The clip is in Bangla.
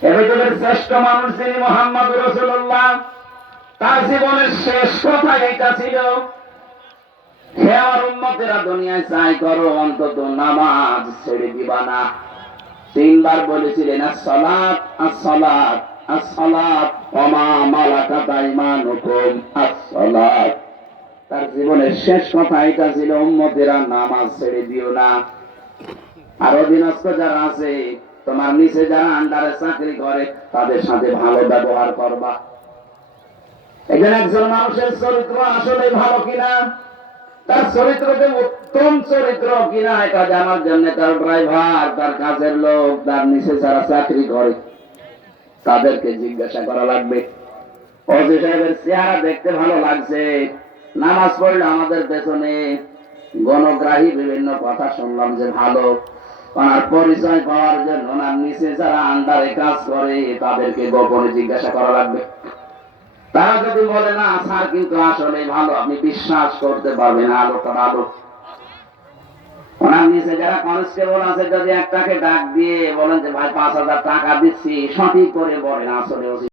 পৃথিবীর শ্রেষ্ঠ মানুষ যিনি মোহাম্মদ রসুল্লাহ তার জীবনের শেষ কথা এটা ছিল। হে আমার উন্মতেরা দুনিয়ায় চাই করো, অন্তত নামাজ ছেড়ে দিবা না। তিনবার বলেছিলেন, আসসালাত আসসালাত আসসালাত, ওমা মালাকাত আইমানুকুম, আসসালাত। তার জীবনের শেষ কথা এটা ছিল, উম্মতেরা, নামাজ ছেড়ে দিও না। আর অধীনস্থ যারা আছে তোমার নিচে যারা আন্ডারে চাকরি করে, তাদের সাথে ভালো ব্যবহার করবা। এখানে একজন মানুষের চরিত্র আসলে ভালো কিনা? তার চরিত্রতে উত্তম চরিত্র কিনা, এটা জানার জন্য তার ড্রাইভার, তার কাজের লোক, তার নিচে যারা চাকরি করে, তাদেরকে জিজ্ঞাসা করা লাগবে। অজয় সাহেবের চেহারা দেখতে ভালো লাগছে। নামাজ পড়লে আমাদের পেছনে গণগ্রাহী বিভিন্ন কথা শুনলাম যে ভালো ওনার পরিচয় পাওয়ার জন্য ওনার নিচে যারা আন্ডারে কাজ করে, তাদেরকে গোপনে জিজ্ঞাসা করা লাগবে। তারা যদি বলে, না, স্যার, কিন্তু আসলে ভালো, আপনি বিশ্বাস করতে পারবেন আলোটা ভালো। ওনার নিচে যারা কনস্টেবল আছে, যদি একটাকে ডাক দিয়ে বলেন যে, ভাই, পাঁচ হাজার টাকা দিচ্ছি, সঠিক করে বলেন, আসলে